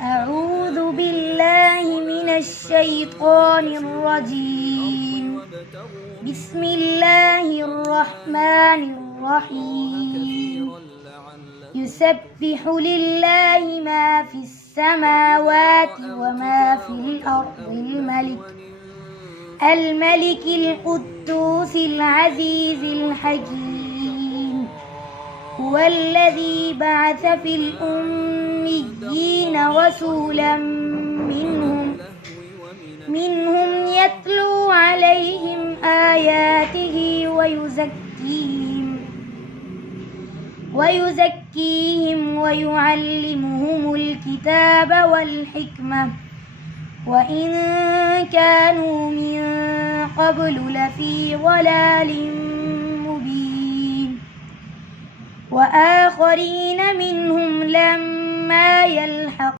أعوذ بالله من الشيطان الرجيم. بسم الله الرحمن الرحيم. يسبح لله ما في السماوات وما في الأرض الملك القدوس العزيز الحكيم. هو الذي بعث في الأميين رسولا منهم يتلو عليهم آياته ويزكيهم ويعلمهم الكتاب والحكمة وإن كانوا من قبل لفي ضلال مبين. وآخرين منهم لما يلحق